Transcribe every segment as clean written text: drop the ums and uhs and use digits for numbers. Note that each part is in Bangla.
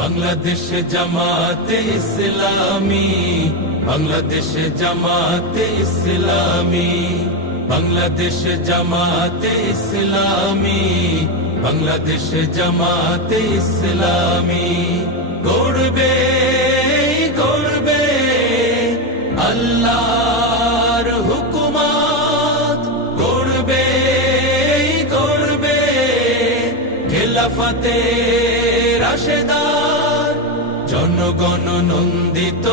বাংলাদেশ জামাতে ইসলামী, বাংলাদেশ জামাতে ইসলামী, বাংলাদেশ জামাতে ইসলামী, বাংলাদেশ জামাতে ইসলামী। গড়বে গড়বে আল্লাহর হুকুমত, গড়বে গড়বে খেলাফতে রাশেদার। জনগণ নন্দিত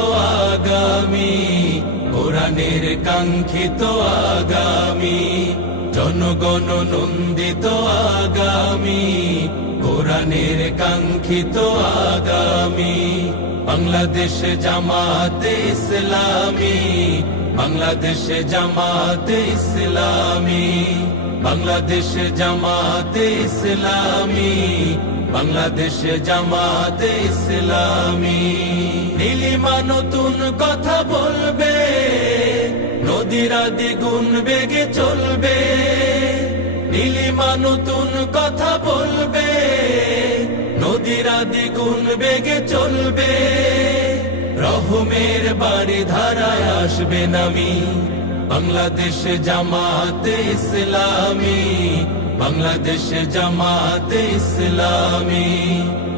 আগামী, কোরআনের কাঙ্ক্ষিত আগামী। জনগণ নন্দিত আগামী, কোরআনের কাঙ্ক্ষিত আগামী। বাংলাদেশ জামাতে ইসলামী, বাংলাদেশ জামাতে ইসলামী, বাংলাদেশ জামাতে ইসলামী, বাংলাদেশ জামাতে ইসলামী। নীলিমা নতুন কথা বলবে, নদীরা দ্বিগুণ বেগে চলবে। নীলিমা নতুন কথা বলবে, নদীরা দ্বিগুণ বেগে চলবে। রহমের বাড়ি ধারায় আসবে নামি, বাংলাদেশ জামাতে ইসলামী, বাংলাদেশ জামাতে ইসলামী,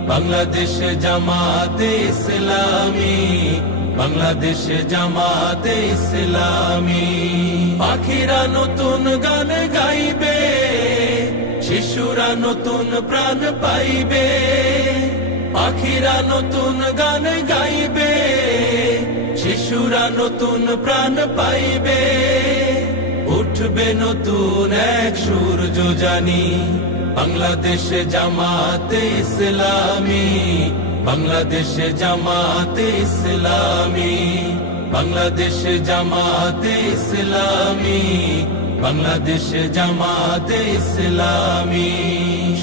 বাংলাদেশ জামাতে ইসলামী, বাংলাদেশ জামাতে ইসলামী। পাখিরা নতুন গান গাইবে, শিশুরা নতুন প্রাণ পাইবে। পাখিরা নতুন গান গাইবে, শিশুরা নতুন প্রাণ পাইবে। উঠবে নতুন এক সূর্য জানি, বাংলাদেশ জামাতে ইসলামী, বাংলাদেশ জামাতে ইসলামী, বাংলাদেশ জামাতে ইসলামী, বাংলাদেশ জামাতে ইসলামী।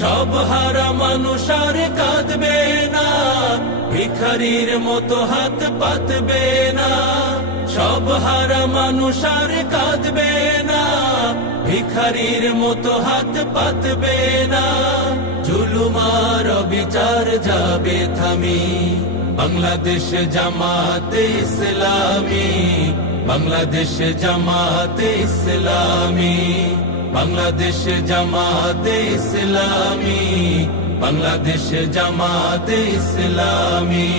সব হারা মানুষ আর কাঁদবে না, ভিখারির মতো হাত পাতবে না। সব হারা মানুষ আর কাঁদবে না, ভিখারির মতো হাত পাতবে না। জুলুমার অবিচার যাবে থামি, বাংলাদেশ জামাতে ইসলামী, বাংলাদেশ জামাতে ইসলামী, বাংলাদেশ জামাতে ইসলামী, বাংলাদেশ জামাতে ইসলামী।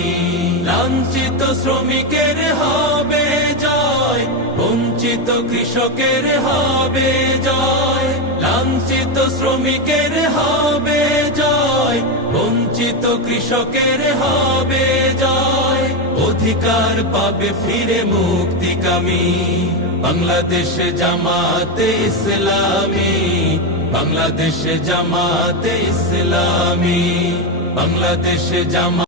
লাঞ্ছিত শ্রমিকের হবে জয়, বঞ্চিত কৃষকের হবে জয়। লাঞ্ছিত শ্রমিকের হবে জয়, বঞ্চিত কৃষকের হবে জয়। অধিকার পাবে ফিরে মুক্তিকামী, বাংলাদেশ জামাতে ইসলামী, বাংলাদেশ জামাতে ইসলামী, বাংলাদেশ জামাতে